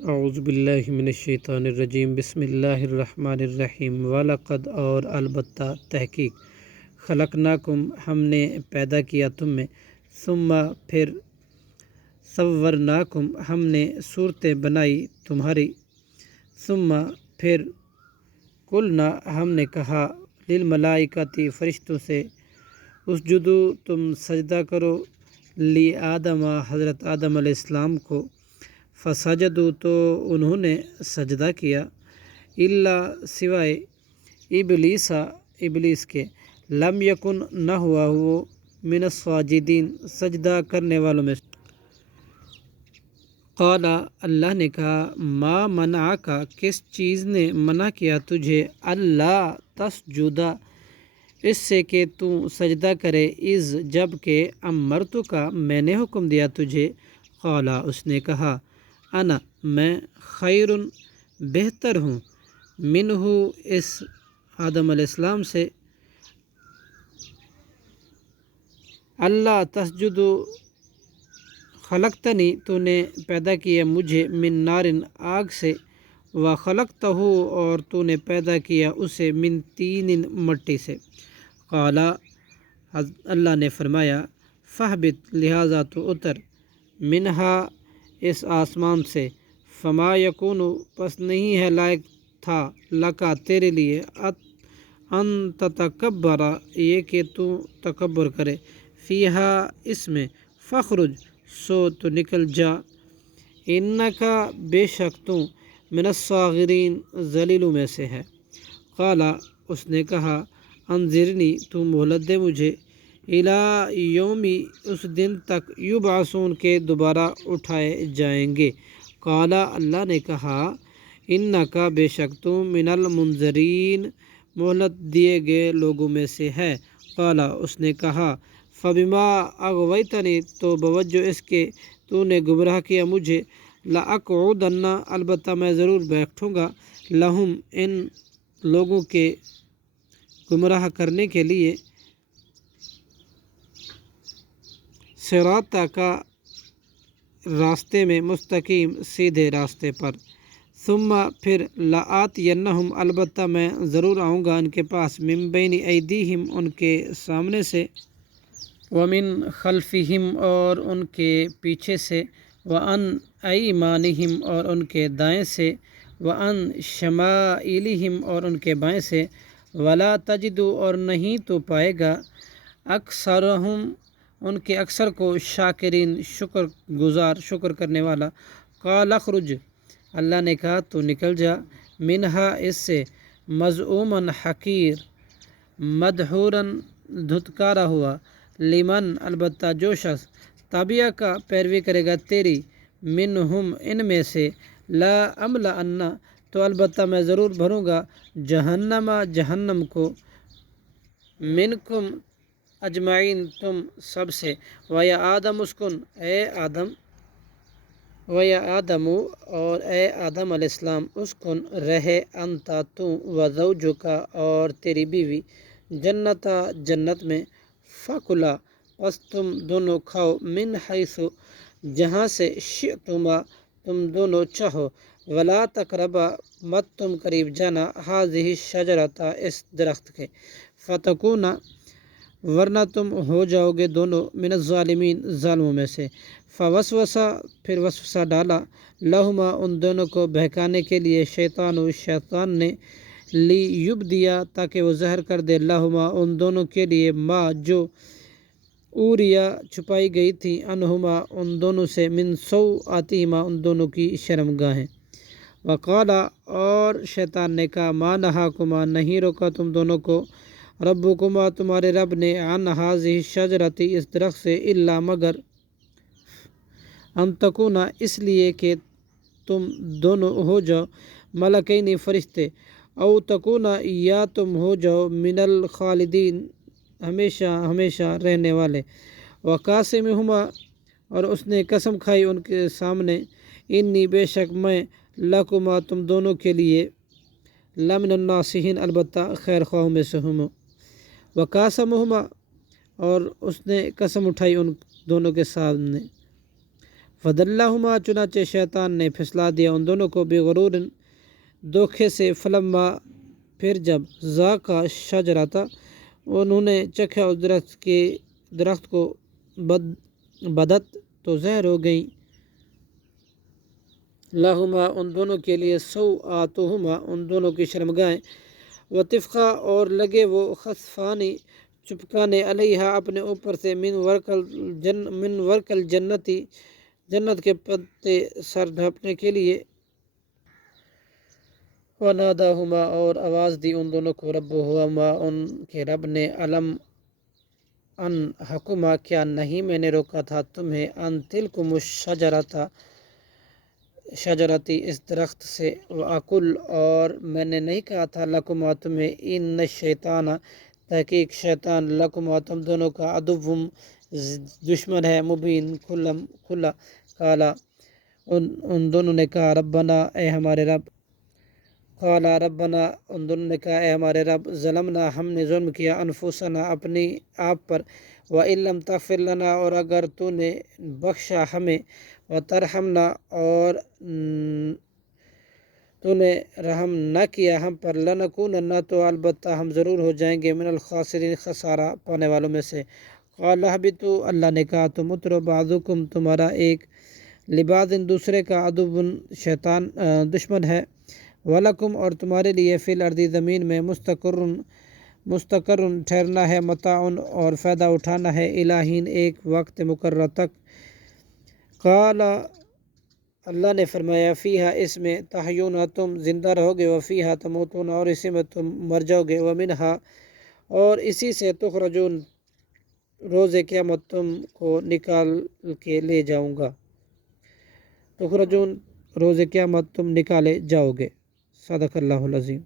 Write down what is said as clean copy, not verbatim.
اعوذ باللہ من الشیطان الرجیم، بسم اللہ الرحمن الرحیم۔ وَلَقَدْ اور البتہ تحقیق، خلقناکم ہم نے پیدا کیا تم میں، ثم پھر صورناکم ہم نے صورتیں بنائی تمہاری، ثم پھر قلنا ہم نے کہا للملائکۃ فرشتوں سے، اسجدو تم سجدہ کرو لی آدم حضرت آدم علیہ السلام کو، فسجدوا تو انہوں نے سجدہ کیا، الا سوائے ابلیس کے، لم یکن نہ ہوا وہ من الساجدین سجدہ کرنے والوں میں سے۔ قال اللہ نے کہا، ما منعک کس چیز نے منع کیا تجھے، اللہ تسجدا اس سے کہ تو سجدہ کرے، اذ جب کہ امرتک میں نے حکم دیا تجھے، قال اس نے کہا، انا میں خیر بہتر ہوں، منہ اس آدم علیہ السلام سے، اللہ تسجد خلقتنی تو نے پیدا کیا مجھے، من نار آگ سے، وخلقتہ اور تو نے پیدا کیا اسے، من طین مٹی سے۔ قال اللہ نے فرمایا، فاہبط لہذا تو اتر، منہا اس آسمان سے، فما یکون پس نہیں ہے لائق تھا، لکا تیرے لیے، ان تتکبر یہ کہ تو تکبر کرے، فیہا اس میں، فخرج سو تو نکل جا، انکا بے شک تو، من الصاغرین ذلیلوں میں سے ہے۔ قال اس نے کہا، انظرنی تو مہلت دے مجھے، الی یومی اس دن تک، یبعثون کے دوبارہ اٹھائے جائیں گے۔ قال اللہ نے کہا، انکا بے شک تو، من المنظرین مہلت دیے گئے لوگوں میں سے ہے۔ قال اس نے کہا، فبما اغویتنی تو بوجہ اس کے تو نے گمراہ کیا مجھے، لاقعدن البتہ میں ضرور بیٹھوں گا، لہم ان لوگوں کے گمراہ کرنے کے لیے، صراط کا راستے میں، مستقیم سیدھے راستے پر، ثم پھر لآتینہم البتہ میں ضرور آؤں گا ان کے پاس، من بین ایدیہم ان کے سامنے سے، ومن خلفہم اور ان کے پیچھے سے، وعن ایمانہم اور ان کے دائیں سے، وعن شمائلہم اور ان کے بائیں سے، ولا تجد اور نہیں تو پائے گا، اکثرہم ان کے اکثر کو، شاکرین شکر گزار، شکر کرنے والا۔ قال اخرج اللہ نے کہا تو نکل جا، منہا اس سے، مذعوما حقیر، مدحورا دھتکارا ہوا، لمن البتہ جو شخص، تابعہ کا پیروی کرے گا تیری، منہم ان میں سے، لا املأن تو البتہ میں ضرور بھروں گا، جہنم جہنم کو، منکم اجمعین تم سب سے، ویا آدم اسکن اے آدم، ویا آدم اور اے آدم علیہ السلام، اسکن رہے، انتا تو، وزوجک اور تیری بیوی، جنتا جنت میں، فکلا پس تم دونوں کھاؤ، من حیث جہاں سے، شئتما تم دونوں چاہو، ولا تقربا مت تم قریب جانا، ھذہ الشجرۃ اس درخت کے، فتکونا ورنہ تم ہو جاؤ گے دونوں، من الظالمین ظالموں میں سے۔ فوسوسہ پھر وسوسہ ڈالا، لہما ان دونوں کو بہکانے کے لیے، شیطان نے، لیبدیا تاکہ وہ ظاہر کر دے، لہما ان دونوں کے لیے، ما جو، اوریا چھپائی گئی تھی، انہما ان دونوں سے، من سوآتہما ان دونوں کی شرم گاہیں۔ وقال اور شیطان نے کہا، ما نہاکما نہیں روکا تم دونوں کو، ربکما تمہارے رب نے، عن ھذہ الشجرۃ اس درخت سے، الا مگر، ان تکونا اس لیے کہ تم دونوں ہو جاؤ، ملکین فرشتے، او تکونا یا تم ہو جاؤ، من الخالدین ہمیشہ ہمیشہ رہنے والے۔ وقاسمہما اور اس نے قسم کھائی ان کے سامنے، انی بے شک میں، لکما تم دونوں کے لیے، لمن الناصحین البتہ خیر خواہوں میں سے ہوں۔ وقاسمہما اور اس نے قسم اٹھائی ان دونوں کے سامنے، فدلہما چنانچہ شیطان نے پھسلا دیا ان دونوں کو بغرور دھوکے سے فلما پھر جب ذاقا شجرتا انہوں نے چکھا اس درخت کو بدت تو ظاہر ہو گئی لہما ان دونوں کے لیے سوآتہما ان دونوں کی شرمگاہیں وطفقا اور لگے وہ خصفانی چپکانے علیہا اپنے اوپر سے من ورق الجنتی جنت کے پتے سر ڈھانپنے کے لیے وناداہما اور آواز دی ان دونوں کو ربہما ان کے رب نے علم ان حکما کیا نہیں میں نے روکا تھا تمہیں ان تلکم شجرتی اس درخت سے وَأَقُلْ اور میں نے نہیں کہا تھا لکما تمہیں ان الشیطان تحقیق شیطان لکما تم دونوں کا عدوٌ دشمن ہے مبین کھلا کالا ان دونوں نے کہا ربنا اے ہمارے رب قالا ربنا ان دونوں نے کہا اے ہمارے رب ظلمنا ہم نے ظلم کیا انفسنا اپنی آپ پر وَإِن لَمْ تَغْفِرْ لَنَا اور اگر تو نے بخشا ہمیں وَتَرْحَمْنَا اور تو نے رحم نہ کیا ہم پر لَنَكُونَنَّ تو البتہ ہم ضرور ہو جائیں گے من الخاسرین خسارہ پانے والوں میں سے قال اہبطوا اللہ نے کہا تم اترو بعضکم تمہارا ایک لبعض دوسرے کا عدو شیطان دشمن ہے وَلَكُمْ اور تمہارے لیے فی الارض زمین میں مستقر ٹھہرنا ہے متاع اور فائدہ اٹھانا ہے الہین ایک وقت مقرر تک قال اللہ نے فرمایا فیہا اس میں تحیون تم زندہ رہو گے وفیہا تموتون اور اسی میں تم مر جاؤ گے ومنہا اور اسی سے تخرجون روز قیامت تم کو نکال کے لے جاؤں گا تخرجون روز قیامت تم نکالے جاؤ گے صدق اللہ العظیم.